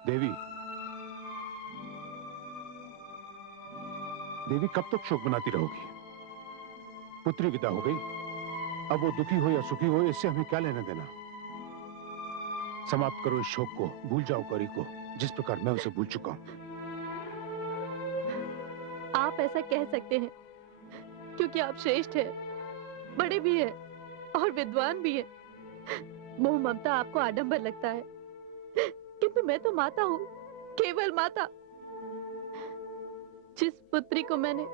देवी, देवी कब तक शोक मनाती रहोगी? पुत्री विदा हो गई, अब वो दुखी हो या सुखी हो, इससे हमें क्या लेना देना? समाप्त करो इस शोक को, भूल जाओ गौरी को, जिस प्रकार मैं उसे भूल चुका हूं। आप ऐसा कह सकते हैं क्योंकि आप श्रेष्ठ हैं, बड़े भी हैं और विद्वान भी हैं। मोह ममता आपको आडंबर लगता है, किंतु मैं तो माता हूँ, केवल माता। जिस पुत्री को मैंने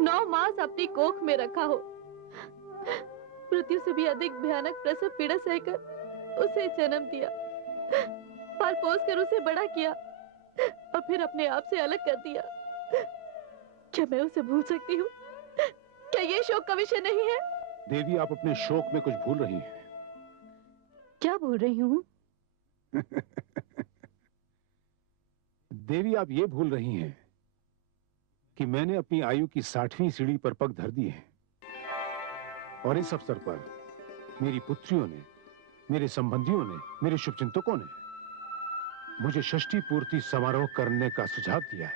9 मास अपनी कोख में रखा हो, मृत्यु से भी अधिक भयानक प्रसव पीड़ा सहकर उसे जन्म दिया, पाल पोस कर उसे बड़ा किया और फिर अपने आप से अलग कर दिया, क्या मैं उसे भूल सकती हूँ? क्या ये शोक का विषय नहीं है? देवी, आप अपने शोक में कुछ भूल रही हैं। क्या भूल रही हूँ? देवी, आप ये भूल रही हैं कि मैंने अपनी आयु की 60वीं सीढ़ी पर पग धर दी है और इस अवसर पर मेरी पुत्रियों ने, मेरे संबंधियों ने, मेरे शुभचिंतकों ने मुझे षष्ठी पूर्ति समारोह करने का सुझाव दिया है,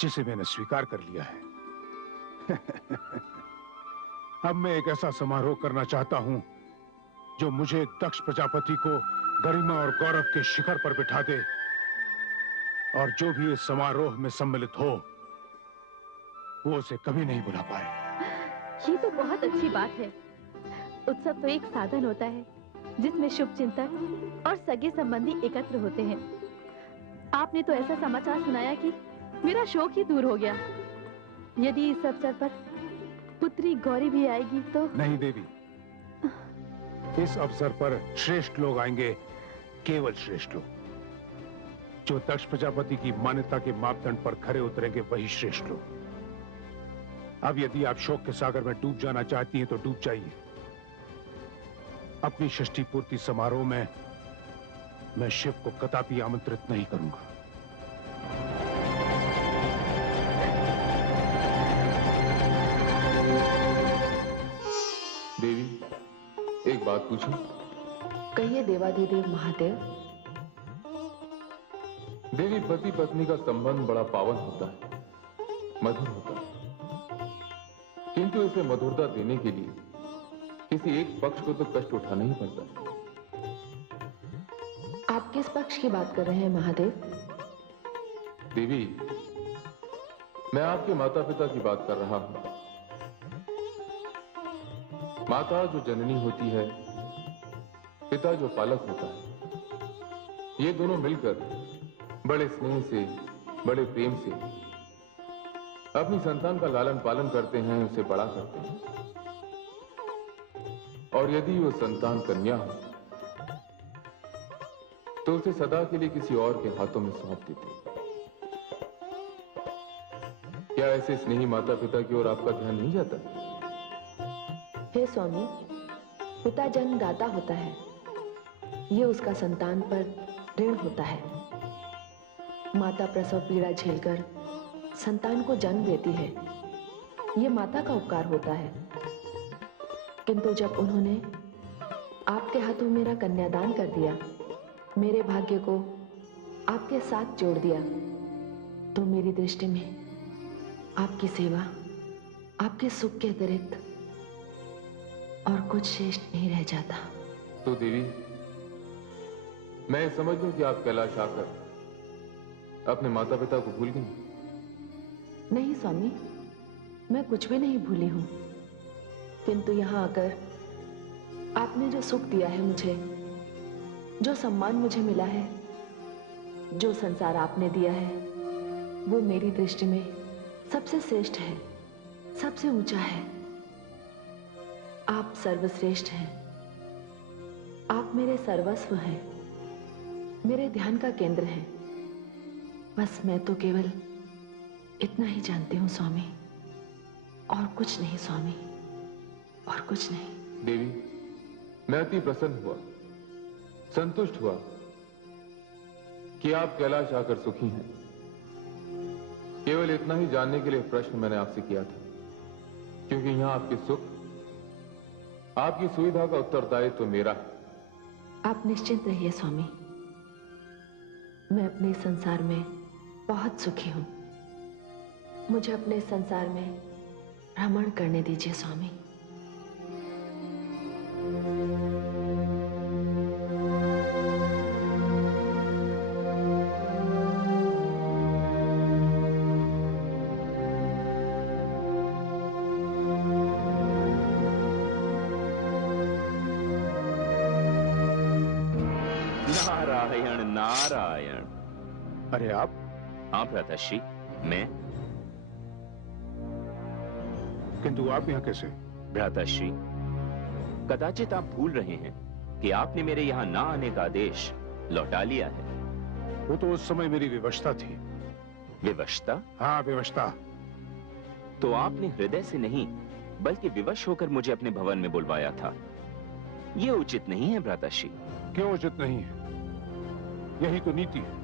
जिसे मैंने स्वीकार कर लिया है। अब मैं एक ऐसा समारोह करना चाहता हूं जो मुझे दक्ष प्रजापति को गरिमा और गौरव के शिखर पर बिठा दे, और जो भी इस समारोह में सम्मिलित हो वो उसे कभी नहीं भुला पाए। ये तो बहुत अच्छी बात है। उत्सव तो एक साधन होता है जिसमें शुभ चिंतक और सगे संबंधी एकत्र होते हैं। आपने तो ऐसा समाचार सुनाया कि मेरा शोक ही दूर हो गया। यदि इस अवसर पर पुत्री गौरी भी आएगी तो? नहीं देवी, इस अवसर पर श्रेष्ठ लोग आएंगे, केवल श्रेष्ठ लोग। जो दक्ष प्रजापति की मान्यता के मापदंड पर खरे उतरेंगे वही श्रेष्ठ लोग। अब यदि आप शोक के सागर में डूब जाना चाहती हैं तो डूब जाइए। अपनी षष्ठी पूर्ति समारोह में मैं शिव को कदापि आमंत्रित नहीं करूंगा। देवी, एक बात पूछूं? कहिए देवाधिदेव महादेव। देवी, पति पत्नी का संबंध बड़ा पावन होता है, मधुर होता है, किंतु इसे मधुरता देने के लिए किसी एक पक्ष को तो कष्ट उठाना ही पड़ता है। आप किस पक्ष की बात कर रहे हैं महादेव? देवी, मैं आपके माता पिता की बात कर रहा हूं। माता जो जननी होती है, पिता जो पालक होता है, ये दोनों मिलकर बड़े स्नेह से, बड़े प्रेम से अपनी संतान का लालन पालन करते हैं, उसे बड़ा करते हैं। और यदि वो संतान कन्या हो तो उसे सदा के लिए किसी और के हाथों में सौंप देते हैं। क्या ऐसे स्नेही माता पिता की ओर आपका ध्यान नहीं जाता? हे स्वामी, पिता जन्मदाता होता है, ये उसका संतान पर ऋण होता है। माता प्रसव पीड़ा झेलकर संतान को जन्म देती है, ये माता का उपकार होता है। किंतु जब उन्होंने आपके हाथों मेरा कन्यादान कर दिया, मेरे भाग्य को आपके साथ जोड़ दिया, तो मेरी दृष्टि में आपकी सेवा, आपके सुख के अतिरिक्त और कुछ शेष नहीं रह जाता। तो देवी, मैं समझ लूं कि आप कैलाश आकर अपने माता पिता को भूल गई? नहीं स्वामी, मैं कुछ भी नहीं भूली हूं, किंतु यहां आकर आपने जो सुख दिया है मुझे, जो सम्मान मुझे मिला है, जो संसार आपने दिया है, वो मेरी दृष्टि में सबसे श्रेष्ठ है, सबसे ऊंचा है। आप सर्वश्रेष्ठ हैं, आप मेरे सर्वस्व हैं, मेरे ध्यान का केंद्र हैं। बस मैं तो केवल इतना ही जानती हूं स्वामी, और कुछ नहीं स्वामी, और कुछ नहीं। देवी, मैं अति प्रसन्न हुआ, संतुष्ट हुआ कि आप कैलाश आकर सुखी हैं। केवल इतना ही जानने के लिए प्रश्न मैंने आपसे किया था, क्योंकि यहां आपके सुख, आपकी सुविधा का उत्तरदायित्व तो मेरा है। आप निश्चिंत रहिए स्वामी, मैं अपने संसार में बहुत सुखी हूं। मुझे अपने संसार में भ्रमण करने दीजिए स्वामी। नारायण नारायण। अरे आप? हाँ भ्राताश्री, मैं। किंतु आप यहाँ कैसे? भ्राताश्री, कदाचित आप भूल रहे हैं कि आपने मेरे यहाँ ना आने का आदेश लौटा लिया है। वो तो उस समय मेरी विवशता थी। विवशता? हाँ, विवशता। तो आपने हृदय से नहीं बल्कि विवश होकर मुझे अपने भवन में बुलवाया था। ये उचित नहीं है भ्राताश्री। क्यों उचित नहीं है? यही तो नीति है।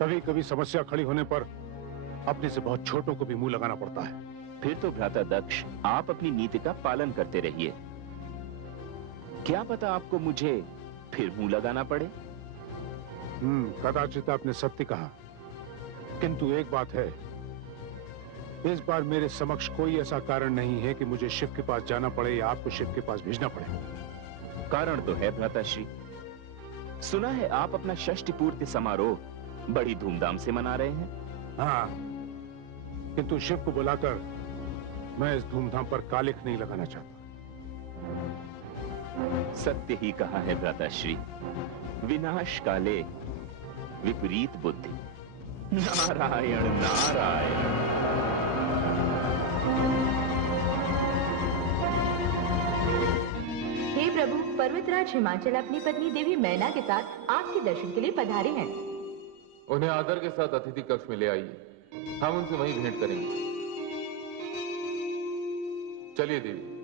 कभी कभी समस्या खड़ी होने पर अपने से बहुत छोटों को भी मुंह लगाना पड़ता है। फिर तो भ्राता दक्ष, आप अपनी नीति का पालन करते रहिए। क्या पता आपको मुझे फिर मुंह लगाना पड़े। कदाचित आपने सत्य कहा, किंतु एक बात है, इस बार मेरे समक्ष कोई ऐसा कारण नहीं है कि मुझे शिव के पास जाना पड़े या आपको शिव के पास भेजना पड़े। कारण तो है भ्राताश्री। सुना है आप अपना षष्ठी पूर्ति समारोह बड़ी धूमधाम से मना रहे हैं। हाँ, किंतु शिव को बुलाकर मैं इस धूमधाम पर कालिख नहीं लगाना चाहता। सत्य ही कहा है भ्राताश्री, विनाश काले विपरीत बुद्धि। नारायण नारायण। हे प्रभु, पर्वतराज हिमाचल अपनी पत्नी देवी मैना के साथ आपके दर्शन के लिए पधारे हैं। उन्हें आदर के साथ अतिथि कक्ष में ले आइए, हम उनसे वहीं भेंट करेंगे। चलिए देवी।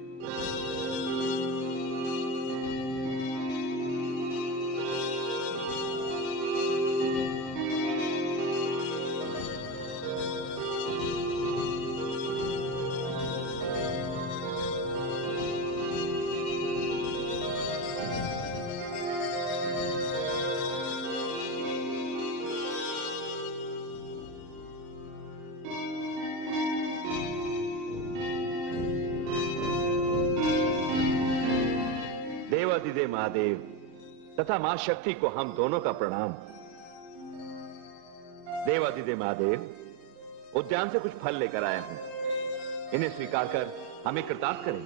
देवाधिदेव महादेव तथा मां शक्ति को हम दोनों का प्रणाम। देवाधिदेव महादेव, उद्यान से कुछ फल लेकर आया हूं, इन्हें स्वीकार कर हमें कृतार्थ करें।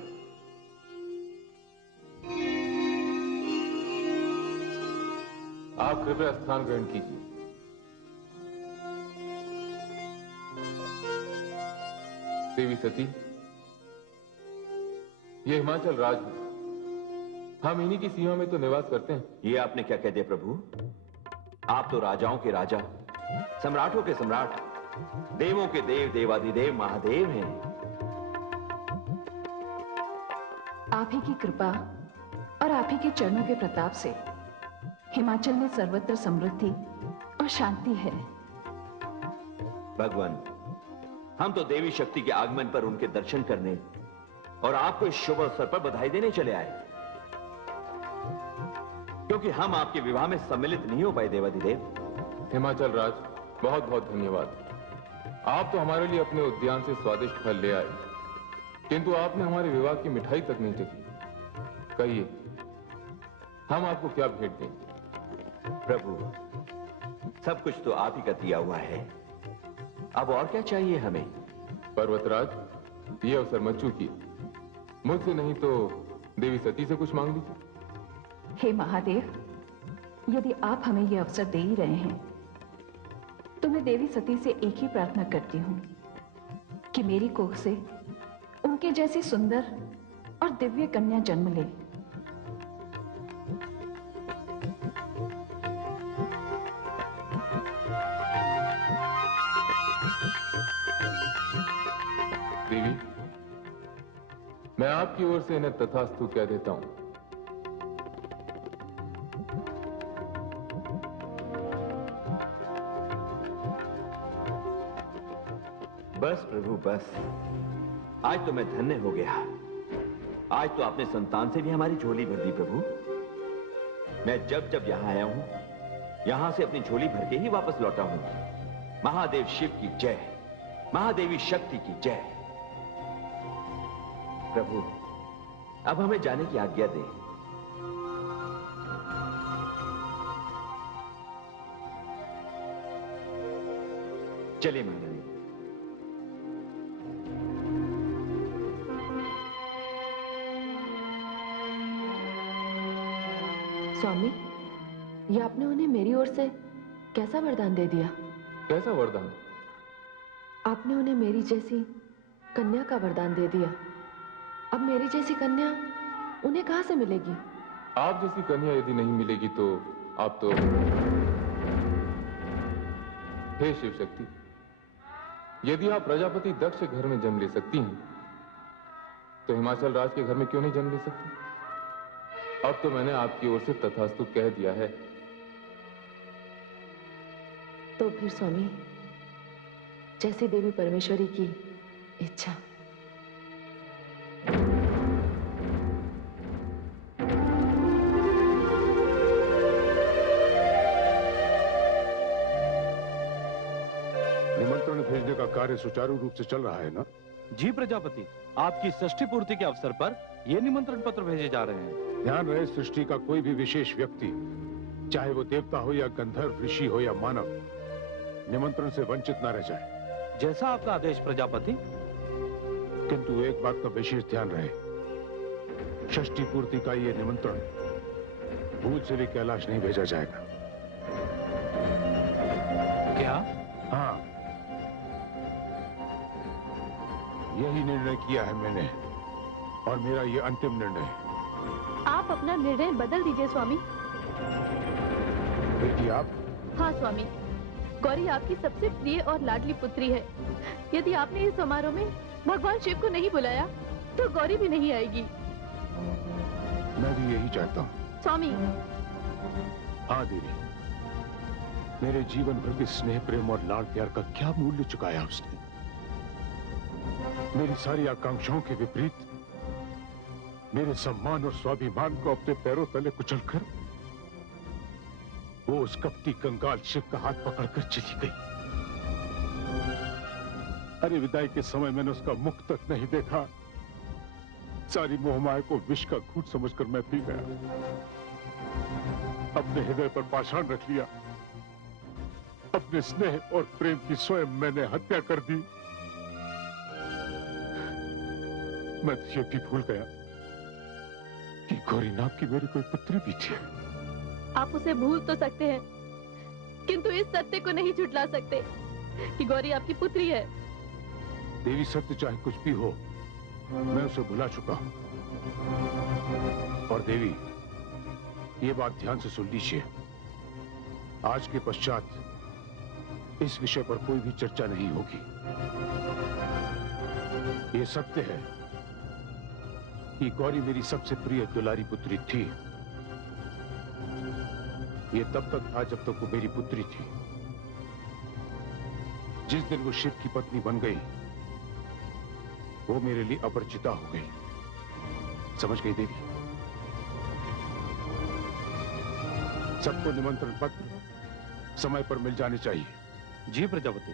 आप कृपया स्थान ग्रहण कीजिए। देवी सती, ये हिमाचल राज है, हम इन्हीं की सीमा में तो निवास करते हैं। ये आपने क्या कह दिया प्रभु? आप तो राजाओं के राजा, सम्राटों के सम्राट, देवों के देव, देवाधिदेव महादेव हैं। आप ही की कृपा और आप ही के चरणों के प्रताप से हिमाचल में सर्वत्र समृद्धि और शांति है। भगवान, हम तो देवी शक्ति के आगमन पर उनके दर्शन करने और आपको इस शुभ अवसर पर बधाई देने चले आए, क्योंकि हम आपके विवाह में सम्मिलित नहीं हो पाए। देवाधिदेव हिमाचल राज, बहुत बहुत धन्यवाद। आप तो हमारे लिए अपने उद्यान से स्वादिष्ट फल ले आए, किंतु आपने हमारे विवाह की मिठाई तक नहीं चखी। कहिए, हम आपको क्या भेंट दें? प्रभु, सब कुछ तो आप ही का दिया हुआ है, अब और क्या चाहिए हमें? पर्वतराज, ये अवसर मत चूकिए, मुझसे नहीं तो देवी सती से कुछ मांग लीजिए। हे महादेव, यदि आप हमें यह अवसर दे ही रहे हैं तो मैं देवी सती से एक ही प्रार्थना करती हूं कि मेरी कोख से उनके जैसी सुंदर और दिव्य कन्या जन्म ले। देवी, मैं आपकी ओर से इन्हें तथास्तु कह देता हूं। बस प्रभु बस, आज तो मैं धन्य हो गया। आज तो आपने संतान से भी हमारी झोली भर दी प्रभु। मैं जब जब यहां आया हूं, यहां से अपनी झोली भर के ही वापस लौटा हूं। महादेव शिव की जय, महादेवी शक्ति की जय। प्रभु, अब हमें जाने की आज्ञा दें। चलिए महारानी। स्वामी, ये आपने उन्हें मेरी ओर से कैसा वरदान दे दिया? कैसा वरदान? आपने उन्हें मेरी जैसी कन्या का वरदान दे दिया। अब मेरी जैसी कन्या उन्हें कहां से मिलेगी? आप जैसी कन्या यदि नहीं मिलेगी तो आप तो, हे शिव शक्ति, यदि आप प्रजापति दक्ष के घर में जन्म ले सकती हैं तो हिमाचल राज के घर में क्यों नहीं जन्म ले सकती? अब तो मैंने आपकी ओर से तथास्तु कह दिया है। तो फिर स्वामी, जैसी देवी परमेश्वरी की इच्छा। निमंत्रण भेजने का कार्य सुचारू रूप से चल रहा है ना? जी प्रजापति, आपकी षष्ठी पूर्ति के अवसर पर ये निमंत्रण पत्र भेजे जा रहे हैं। ध्यान रहे, सृष्टि का कोई भी विशेष व्यक्ति, चाहे वो देवता हो या गंधर्व, ऋषि हो या मानव, निमंत्रण से वंचित न रह जाए। जैसा आपका आदेश प्रजापति। किंतु एक बात का विशेष ध्यान रहे, षष्ठी पूर्ति का ये निमंत्रण भूल से भी कैलाश नहीं भेजा जाएगा। क्या? हाँ, यही निर्णय किया है मैंने, और मेरा ये अंतिम निर्णय है। आप अपना निर्णय बदल दीजिए स्वामी। बेटी आप? हाँ स्वामी, गौरी आपकी सबसे प्रिय और लाडली पुत्री है। यदि आपने इस समारोह में भगवान शिव को नहीं बुलाया तो गौरी भी नहीं आएगी। मैं भी यही चाहता हूँ स्वामी। हाँ देवी, मेरे जीवन भर के स्नेह, प्रेम और लाड प्यार का क्या मूल्य चुकाया उसने? मेरी सारी आकांक्षाओं के विपरीत मेरे सम्मान और स्वाभिमान को अपने पैरों तले कुचलकर वो उस कपटी कंगाल शिव का हाथ पकड़कर चली गई। अरे विदाई के समय मैंने उसका मुख तक नहीं देखा। सारी मोहमाया को विष का घूंट समझकर मैं पी गया। अपने हृदय पर पाषाण रख लिया। अपने स्नेह और प्रेम की स्वयं मैंने हत्या कर दी। मैं ये भी भूल गया कि गौरी नाम की मेरी कोई पुत्री भी थी। आप उसे भूल तो सकते हैं, किंतु इस सत्य को नहीं झुठला सकते कि गौरी आपकी पुत्री है। देवी, सत्य चाहे कुछ भी हो, मैं उसे भुला चुका हूं। और देवी, ये बात ध्यान से सुन लीजिए, आज के पश्चात इस विषय पर कोई भी चर्चा नहीं होगी। ये सत्य है कि गौरी मेरी सबसे प्रिय दुलारी पुत्री थी। ये तब तक था जब तक वो मेरी पुत्री थी। जिस दिन वो शिव की पत्नी बन गई, वो मेरे लिए अपरिचिता हो गई। समझ गई देवी? सबको निमंत्रण पत्र समय पर मिल जाने चाहिए। जी प्रजापति।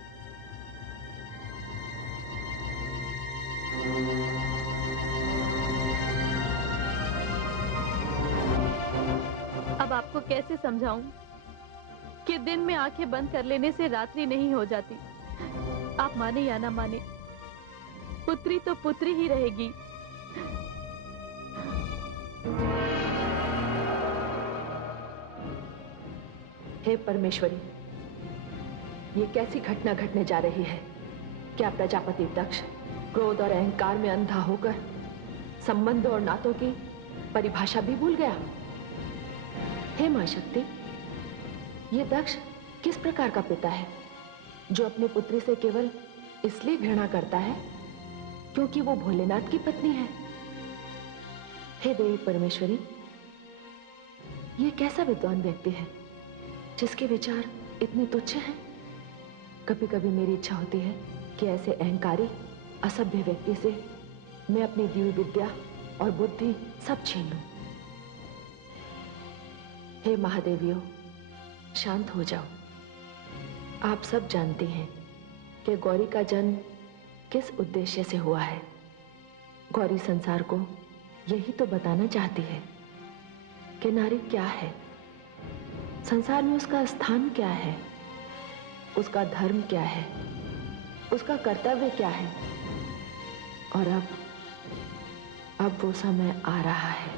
अब आपको कैसे समझाऊं कि दिन में आंखें बंद कर लेने से रात्रि नहीं हो जाती। आप माने या ना माने, पुत्री तो पुत्री ही रहेगी। हे परमेश्वरी, ये कैसी घटना घटने जा रही है? क्या प्रजापति दक्ष क्रोध और अहंकार में अंधा होकर संबंध और नातों की परिभाषा भी भूल गया? हे मां शक्ति, ये दक्ष किस प्रकार का पिता है जो अपनी पुत्री से केवल इसलिए घृणा करता है क्योंकि वो भोलेनाथ की पत्नी है? हे देवी परमेश्वरी, ये कैसा विद्वान व्यक्ति है जिसके विचार इतने तुच्छ हैं? कभी कभी मेरी इच्छा होती है कि ऐसे अहंकारी, असभ्य व्यक्ति से मैं अपनी दिव्य विद्या और बुद्धि सब छीन लूं। हे महादेवियों, शांत हो जाओ। आप सब जानते हैं कि गौरी का जन्म किस उद्देश्य से हुआ है। गौरी संसार को यही तो बताना चाहती है कि नारी क्या है, संसार में उसका स्थान क्या है, उसका धर्म क्या है, उसका कर्तव्य क्या है। और अब वो समय आ रहा है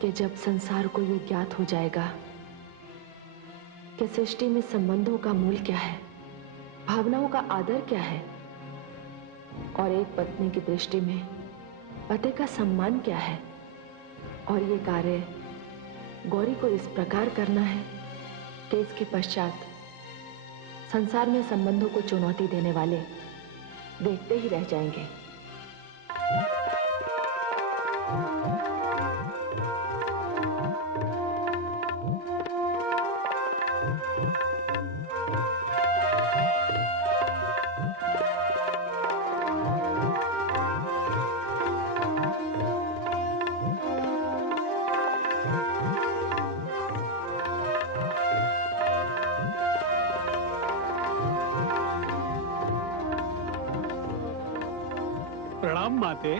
कि जब संसार को ये ज्ञात हो जाएगा कि सृष्टि में संबंधों का मूल क्या है, भावनाओं का आदर क्या है, और एक पत्नी की दृष्टि में पति का सम्मान क्या है। और ये कार्य गौरी को इस प्रकार करना है कि इसके पश्चात संसार में संबंधों को चुनौती देने वाले देखते ही रह जाएंगे। प्रणाम माते।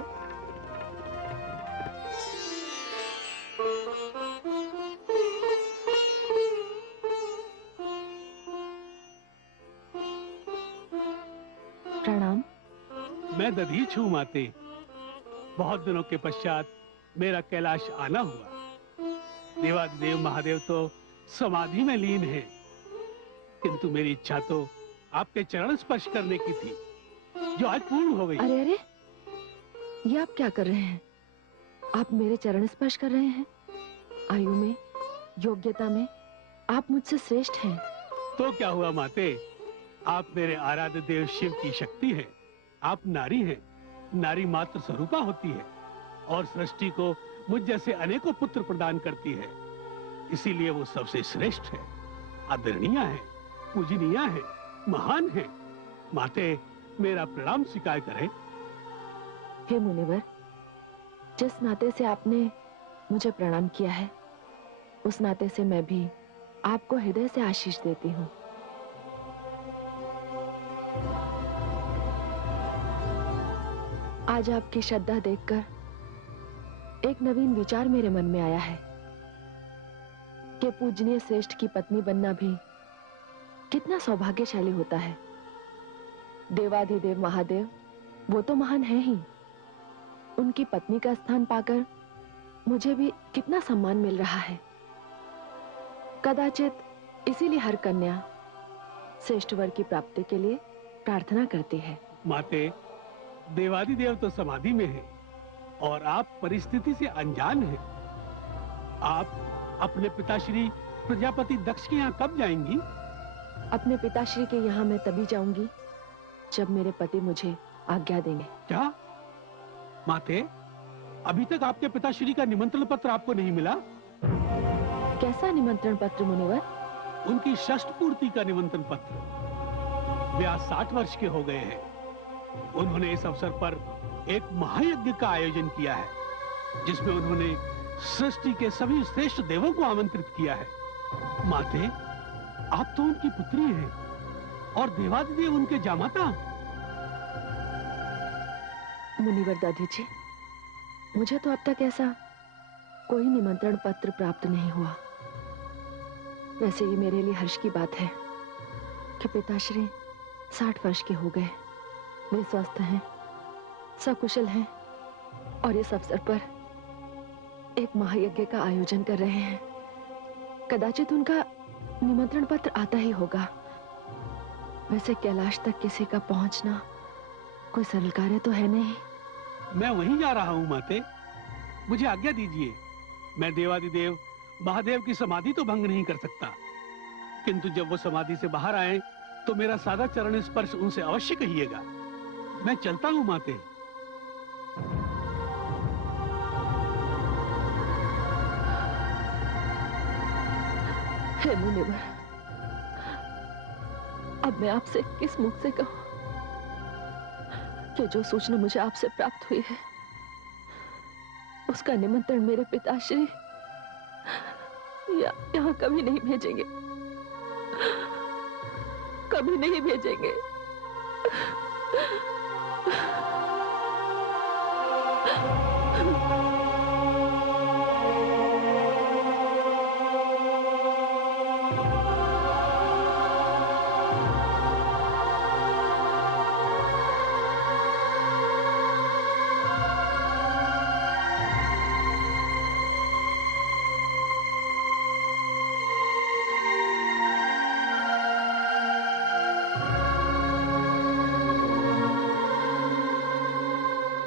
प्रणाम। मैं दधीच हूँ माते। बहुत दिनों के पश्चात मेरा कैलाश आना हुआ। देवादिदेव महादेव तो समाधि में लीन हैं, किंतु मेरी इच्छा तो आपके चरण स्पर्श करने की थी, जो आज पूर्ण हो गई। अरे अरे, ये आप क्या कर रहे हैं? आप मेरे चरण स्पर्श कर रहे हैं? आयु में, योग्यता में आप मुझसे श्रेष्ठ हैं। तो क्या हुआ माते, आप मेरे आराध्य देव शिव की शक्ति हैं। आप नारी हैं, नारी मात्र स्वरूपा होती है और सृष्टि को मुझ जैसे अनेकों पुत्र प्रदान करती है। इसीलिए वो सबसे श्रेष्ठ है, आदरणीय है, पूजनीय है, महान है। माते, मेरा प्रणाम स्वीकार करें। हे मुनिवर, जिस नाते से आपने मुझे प्रणाम किया है, उस नाते से मैं भी आपको हृदय से आशीष देती हूँ। आज आपकी श्रद्धा देखकर एक नवीन विचार मेरे मन में आया है कि पूजनीय श्रेष्ठ की पत्नी बनना भी कितना सौभाग्यशाली होता है। देवाधिदेव महादेव वो तो महान है ही, उनकी पत्नी का स्थान पाकर मुझे भी कितना सम्मान मिल रहा है। कदाचित इसीलिए हर कन्या श्रेष्ठ वर की प्राप्ति के लिए प्रार्थना करती है। माते, देवादिदेव तो समाधि में है और आप परिस्थिति से अनजान हैं। आप अपने पिताश्री प्रजापति दक्ष के यहाँ कब जाएंगी? अपने पिताश्री के यहाँ मैं तभी जाऊंगी जब मेरे पति मुझे आज्ञा देंगे। क्या माते, अभी तक आपके पिताश्री का निमंत्रण पत्र आपको नहीं मिला? कैसा निमंत्रण पत्र मुनिवर? उनकी षष्ठ पूर्ति का निमंत्रण पत्र। वे आज 60 वर्ष के हो गए हैं। उन्होंने इस अवसर पर एक महायज्ञ का आयोजन किया है, जिसमें उन्होंने सृष्टि के सभी श्रेष्ठ देवों को आमंत्रित किया है। माते, आप तो उनकी पुत्री हैं और देवादिदेव उनके जामाता। मुनिवर दधीची, मुझे तो अब तक ऐसा कोई निमंत्रण पत्र प्राप्त नहीं हुआ। वैसे ये मेरे लिए हर्ष की बात है कि पिताश्री 60 वर्ष के हो गए, वे स्वस्थ हैं, सकुशल हैं और इस अवसर पर एक महायज्ञ का आयोजन कर रहे हैं। कदाचित उनका निमंत्रण पत्र आता ही होगा। वैसे कैलाश तक किसी का पहुंचना कोई सरल कार्य तो है नहीं। मैं वहीं जा रहा हूँ माते, मुझे आज्ञा दीजिए। मैं देवादिदेव महादेव की समाधि तो भंग नहीं कर सकता, किंतु जब वो समाधि से बाहर आए तो मेरा सादा चरण स्पर्श उनसे अवश्य कहिएगा। मैं चलता हूँ माते। हे मुनिवर, अब मैं आपसे किस मुख से कहूं कि जो सूचना मुझे आपसे प्राप्त हुई है उसका निमंत्रण मेरे पिताश्री यहाँ कभी नहीं भेजेंगे, कभी नहीं भेजेंगे।